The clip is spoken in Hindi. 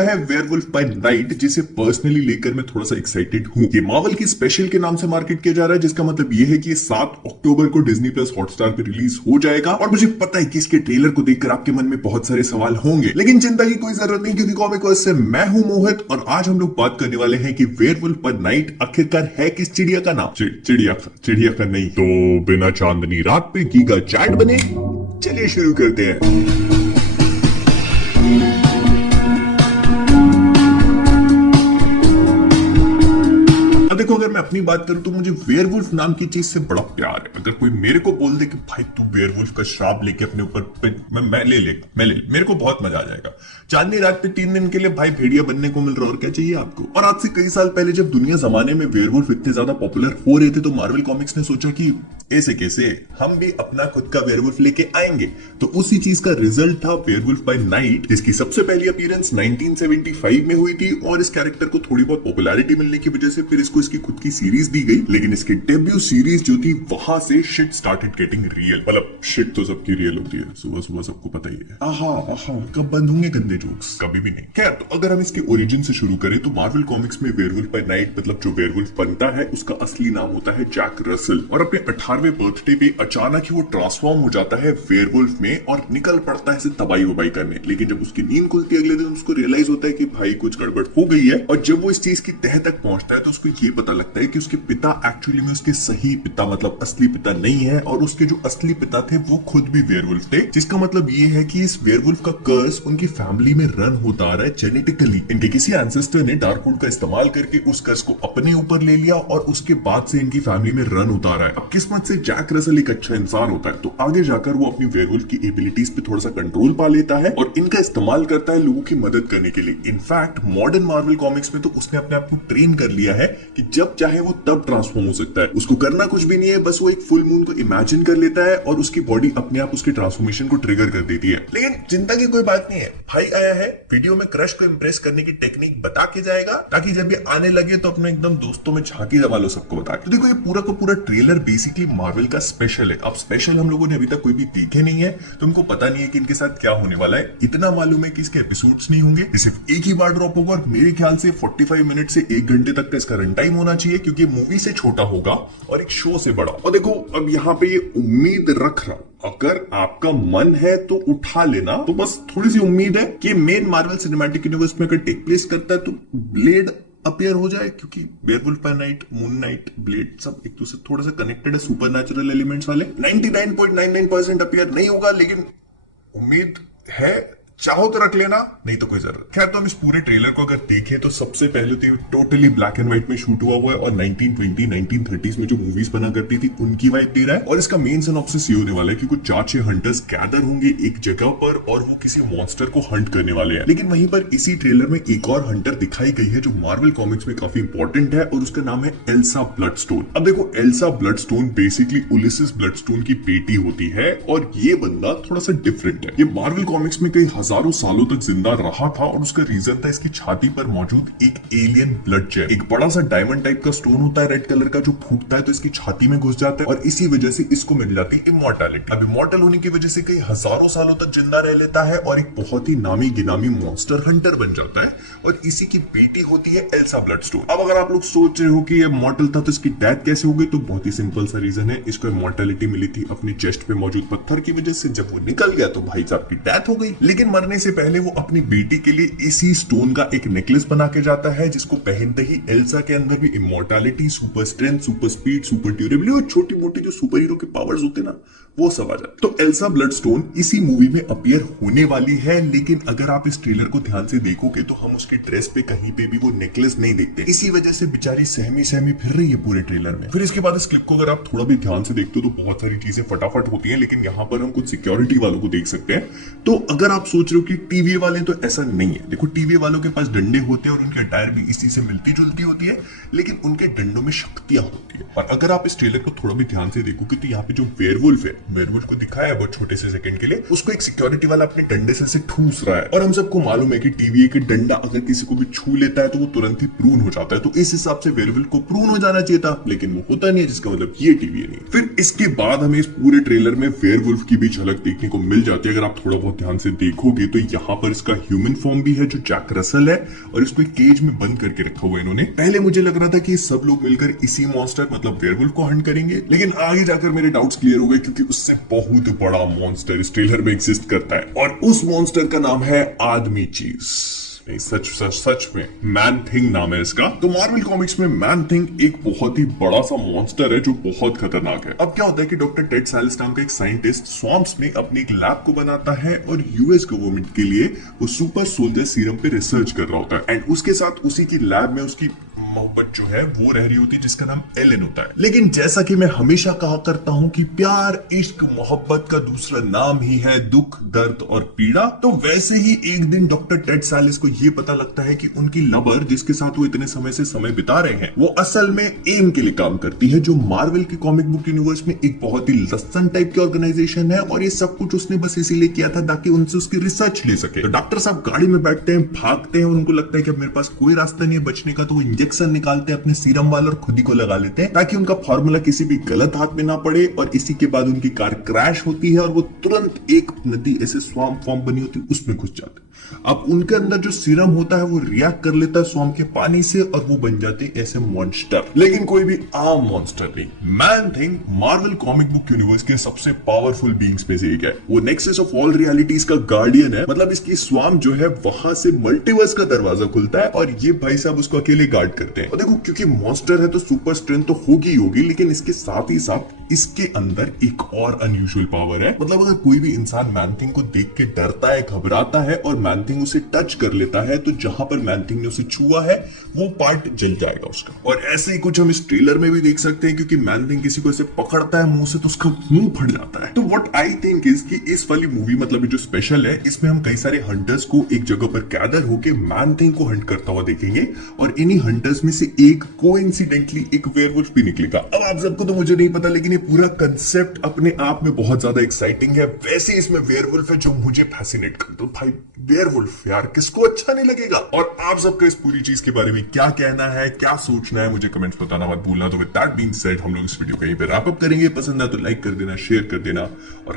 है वेयरवुल्फ बाय नाइट, जिसे पर्सनली लेकर मैं थोड़ा सा एक्साइटेड हूँ। ये मार्वल की स्पेशल के नाम से मार्केट किया जा रहा है, जिसका मतलब ये है कि 7 अक्टूबर को डिज्नी प्लस हॉटस्टार पे रिलीज हो जाएगा। और मुझे पता है कि इसके ट्रेलर को देखकर आपके मन में बहुत सारे सवाल होंगे, लेकिन चिंता की कोई जरूरत नहीं, क्योंकि कॉमिक वर्स से मैं हूं मोहित और आज हम लोग बात करने वाले हैं कि वेयरवुल्फ बाय नाइट आखिरकार है किस चिड़िया का नाम। चिड़िया का नहीं तो बिना चांदनी रात पे गीगा चैट बने। चलिए शुरू करते हैं। अब देखो, अगर मैं अपनी बात करूं तो मुझे वेयरवुल्फ नाम की चीज से बड़ा प्यार है। अगर कोई मेरे को बोल दे कि भाई तू वेयरवुल्फ का श्राप लेके अपने ऊपर मैं ले मेरे को बहुत मजा आ जाएगा। चांदनी रात पे 3 दिन के लिए भाई भेड़िया बनने को मिल रहा, और क्या चाहिए आपको। और आज से कई साल पहले जब दुनिया जमाने में वेयरवुल्फ इतने ज्यादा पॉपुलर हो रहे थे, तो मार्वल कॉमिक्स ने सोचा कि ऐसे कैसे हम भी अपना खुद का वेयरवुल्फ लेके आएंगे। तो उसी चीज का रिजल्ट था वेयरवुल्फ बाय नाइट, जिसकी सबसे पहली अपीयरेंस 1975 में हुई थी। और इस कैरेक्टर को थोड़ी बहुत पॉपुलैरिटी मिलने की वजह से फिर इसको इसकी खुद की सीरीज दी गई। लेकिन इसकी डेब्यू सीरीज जो थी, वहां say shit started getting real. मतलब शिट तो सबकी रियल होती है, सुबह सुबह सबको पता ही है। आहा कब बंद होंगे गंदे जोक्स, कभी भी नहीं। खैर, तो अगर हम इसके ओरिजिन से शुरू करें तो मार्वल कॉमिक्स में वेयरवुल्फ बाय नाइट मतलब जो वेयरवुल्फ बनता है उसका असली नाम होता है जैक रसल। और अपने 18वें बर्थडे पे अचानक ही वो ट्रांसफॉर्म हो जाता है वेयरवुल्फ में और निकल पड़ता है इसे तबाही वबाही करने। लेकिन जब उसकी नींद खुलती है अगले दिन, उसको रियलाइज होता है कि भाई कुछ गड़बड़ हो गई है। और जब वो इस चीज की तह तक पहुंचता है तो उसको ये पता लगता है कि उसके पिता एक्चुअली में उसके सही पिता मतलब असली पिता नहीं है, और उसके जो असली पिता थे वो खुद भी वेयरवुल्फ थे। जिसका मतलब ये है कि इस वेयरवुल्फ का कर्स उनकी फैमिली में रन होता आ रहा है जेनेटिकली। इनके किसी एंसेस्टर ने डार्कवुड का इस्तेमाल करके उस कर्स को अपने ऊपर ले लिया और उसके बाद से इनकी फैमिली में रन होता रहा है। अब किस्मत से जैक रसल एक अच्छा इंसान होता है, तो आगे जाकर वो अपनी वेयरवुल्फ की एबिलिटीज पे थोड़ा सा कंट्रोल पा लेता है और इनका इस्तेमाल करता है लोगों की मदद करने के लिए। इनफैक्ट मॉडर्न मार्वल कॉमिक्स में तो उसने अपने आप को ट्रेन कर लिया है कि जब चाहे वो तब ट्रांसफॉर्म हो सकता है। उसको करना कुछ भी नहीं है, बस वो एक फुल मून को इमेजिन कर लेता है और उसकी बॉडी अपने आप उसके ट्रांसफॉर्मेशन को ट्रिगर कर देती है। लेकिन चिंता की कोई बात नहीं है, भाई आया है वीडियो में क्रश को इंप्रेस करने की टेक्निक बता के जाएगा, ताकि जब ये आने लगे तो अपने एकदम दोस्तों में झांकी जमा लो सबको बता। तो देखो, ये पूरा का पूरा ट्रेलर बेसिकली मार्वल का स्पेशल है। अब स्पेशल हम लोगों ने अभी तक कोई भी देखे नहीं है, तो उनको पता नहीं है कि इनके साथ क्या होने वाला है। इतना मालूम है कि इसके एपिसोड्स नहीं होंगे, सिर्फ एक ही बार ड्रॉप होगा और मेरे ख्याल से 45 मिनट से 1 घंटे तक का इसका रन टाइम होना चाहिए, क्योंकि मूवी से छोटा होगा और एक शो से बड़ा। और देखो, अब यहाँ पे ये उम्मीद रख रहा हूं, अगर आपका मन है तो उठा लेना। तो बस थोड़ी सी उम्मीद है कि मेन मार्वल सिनेमैटिक यूनिवर्स में अगर टेक प्लेस करता है तो ब्लेड अपीयर हो जाए, क्योंकि werewolf by night, moon night, blade सब एक दूसरे थोड़ा सा कनेक्टेड है, सुपरनैचुरल एलिमेंट्स वाले। 99.99% अपीयर नहीं होगा, लेकिन उम्मीद है। चाहो तो रख लेना, नहीं तो कोई जरूरत। खैर, तो हम इस पूरे ट्रेलर को अगर देखें तो सबसे पहले तो टोटली ब्लैक एंड व्हाइट में शूट हुआ है और 1920 1930s में जो मूवीज बना करती थी उनकी वाइब दे रहा है। और इसका मेन सिनॉप्सिस ये होने वाला है कि कुछ 4-6 हंटर्स गैदर होंगे एक जगह पर और वो किसी मॉन्स्टर को हंट करने वाले हैं। लेकिन वहीं पर इसी ट्रेलर में एक और हंटर दिखाई गई है जो मार्वल कॉमिक्स में काफी इंपॉर्टेंट है, और उसका नाम है एल्सा ब्लडस्टोन। अब देखो, Elsa Bloodstone basically Ulysses Bloodstone की बेटी होती है, और ये बंदा थोड़ा सा डिफरेंट है। ये मार्वल कॉमिक्स में कई हजारों सालों तक जिंदा रहा था, और उसका रीजन था इसकी छाती पर मौजूद एक एलियन ब्लड जेम। एक बड़ा सा डायमंड टाइप का स्टोन होता है रेड कलर का, जो फूटता है तो इसकी छाती में घुस जाता है, और इसी वजह से इसको मिल जाती है इमॉर्टैलिटी। अब इमॉर्टल होने की वजह से कई हजारों सालों तक जिंदा रह लेता है और एक बहुत ही नामी गिनामी मॉन्स्टर हंटर बन जाता है, और इसी की बेटी होती है एल्सा ब्लडस्टोन। अब अगर आप लोग सोच रहे हो कि ये इमॉर्टल था तो इसकी डेथ कैसे हो गई, तो बहुत ही सिंपल सा रीजन है। इसको इमॉर्टैलिटी मिली थी अपनी चेस्ट पे मौजूद पत्थर की वजह से। जब वो निकल गया तो भाई साहब की डेथ हो गई। लेकिन मरने से पहले वो अपनी बेटी के लिए इसी स्टोन का एक नेकलेस बना के जाता है, जिसको पहनते ही एल्सा के अंदर भी immortality, super strength, super speed, super durability और छोटी मोटी जो सुपर हीरो के पावर्स होते ना, वो सब आ जाते। तो एल्सा ब्लडस्टोन इसी मूवी में अपीयर होने वाली है। लेकिन अगर आप इस ट्रेलर को ध्यान से देखोगे तो हम उसके ड्रेस पे कहीं पे भी वो नेकलेस नहीं देखते। इसी वजह से बेचारी सहमी सहमी फिर रही है पूरे ट्रेलर में। फिर इसके बाद इस क्लिप को अगर आप थोड़ा भी ध्यान से देखते हो तो बहुत सारी चीजें फटाफट होती है, लेकिन यहाँ पर हम कुछ सिक्योरिटी वालों को देख सकते हैं। तो अगर आप सोच रहे हो कि टीवी वाले, तो ऐसा नहीं है। देखो, टीवी वालों के पास डंडे होते हैं और उनकी अटायर भी इसी से मिलती जुलती होती है, लेकिन उनके डंडों में शक्तियां होती है। और अगर आप इस ट्रेलर को थोड़ा भी ध्यान से देखोगे तो यहाँ पे जो वेयरवुल्फ है, वेयरवुल्फ को दिखाया है बहुत छोटे से सेकंड के लिए, उसको एक सिक्योरिटी वाला अपने डंडे से ठूस रहा है। और हम सबको मालूम है कि टीवी के डंडा अगर किसी को भी छू लेता है तो वो तुरंत ही प्रून हो जाता है। तो इस हिसाब से वेयरवुल्फ को प्रून हो जाना चाहिए था, लेकिन वो होता नहीं है, जिसका मतलब ये टीवी नहीं। फिर इसके बाद हमें इस पूरे ट्रेलर में वेयरवुल्फ की भी झलक देखने को मिल जाती है। अगर आप थोड़ा बहुत ध्यान से देखोगे देखोगे तो यहाँ पर इसका ह्यूमन फॉर्म भी है जो जैक रसल है, और इसको एक केज में बंद करके रखा हुआ है इन्होंने। पहले मुझे लग रहा था कि सब लोग मिलकर इसी मॉन्स्टर मतलब वेयरवुल्फ को हंट करेंगे, लेकिन आगे जाकर मेरे डाउट्स क्लियर हो गए क्योंकि उससे बहुत बड़ा मॉन्स्टर इस ट्रेलर में एग्जिस्ट करता है, और उस मॉन्स्टर का नाम है आदमी चीज। नहीं, सच में मैन थिंग नाम है इसका। तो मार्वल कॉमिक्स में मैन थिंग एक बहुत ही बड़ा सा मॉन्स्टर है जो बहुत खतरनाक है। अब क्या होता है कि डॉक्टर टेड सैलिस नाम का एक साइंटिस्ट स्वॉम्प्स में अपनी एक लैब को बनाता है और यूएस गवर्नमेंट के लिए वो सुपर सोल्जर सीरम पे रिसर्च कर रहा होता है, एंड उसके साथ उसी की लैब में उसकी मोहब्बत जो है वो रह रही होती है जिसका नाम एलेन होता है। लेकिन जैसा कि मैं हमेशा कहा करता हूं कि प्यार इश्क मोहब्बत का दूसरा नाम ही है दुख दर्द और पीड़ा, तो वैसे ही एक दिन डॉक्टर टेड सैलिस को ये पता लगता है कि उनकी लवर जिसके साथ वो इतने समय से समय बिता रहे हैं वो असल में एम के लिए काम करती है, जो मार्वल के कॉमिक बुक यूनिवर्स में एक बहुत ही लसन टाइप की ऑर्गेनाइजेशन है, और ये सब कुछ उसने बस इसीलिए किया था ताकि उनसे उसकी रिसर्च ले सके। तो डॉक्टर साहब गाड़ी में बैठते हैं, भागते हैं, और उनको लगता है कि अब मेरे पास कोई रास्ता नहीं है बचने का, तो वो इंजेक्शन निकालते हैं अपने सीरम वाला और खुद ही को लगा लेते हैं ताकि उनका फार्मूला किसी भी गलत हाथ में ना पड़े। और इसी के बाद उनकी कार क्रैश होती है और वो तुरंत एक नदी ऐसे स्वैम्प फॉर्म बनी होती है उसमें घुस जाते हैं। अब उनके अंदर जो सीरम होता है वो रिएक्ट कर लेता है स्वैम्प के पानी से और वो बन जाते हैं ऐसे मॉन्स्टर, लेकिन कोई भी आम मॉन्स्टर नहीं। Man thing Marvel comic book universe के सबसे पावरफुल बीइंग्स में से एक है। वो नेक्सस ऑफ ऑल रियलिटीज का गार्डियन है, मतलब इसकी स्वैम्प जो है वहां से मल्टीवर्स का दरवाजा खुलता है और ये भाई साहब उसको अकेले गार्ड करते हैं। और देखो क्योंकि मॉन्स्टर है तो सुपर स्ट्रेंथ तो होगी, लेकिन इसके साथ ही साथ इसके अंदर एक और अनयूजुअल पावर है। मतलब अगर कोई भी इंसान मैन थिंग को देख के डरता है, घबराता है और मैन थिंग उसे टच कर लेता है, तो जहां पर मैन थिंग ने उसे छुआ है वो पार्ट जल जाएगा उसका। और ऐसे ही कुछ हम इस ट्रेलर में भी देख सकते हैं, क्योंकि मैन थिंग किसी को ऐसे पकड़ता है मुंह से तो उसका मुंह फट जाता है। तो व्हाट आई थिंक इज कि इस वाली मूवी मतलब जो स्पेशल है इसमें हम कई सारे हंटर्स को एक जगह पर गैदर होकर मैन थिंग को हंट करता हुआ देखेंगे, और इन्हीं हंटर्स में से एक कोइंसिडेंटली एक वेयरवुल्फ भी निकलेगा। अब आप सबको तो मुझे नहीं पता, लेकिन ये पूरा कंसेप्ट अपने आप में बहुत ज्यादा एक्साइटिंग है। वैसे इसमें वेयरवुल्फ है जो मुझे फैसिनेट कर दो। भाई वेयरवुल्फ यार किसको अच्छा नहीं लगेगा। और आप सबका इस पूरी चीज के बारे में क्या कहना है, क्या सोचना है, मुझे कमेंट्स बताना मत भूलना। तो विद दैट बीइंग सेड हम लोग इस वीडियो को यहीं पे रैप अप करेंगे। पसंद आए तो लाइक कर देना, शेयर कर देना, और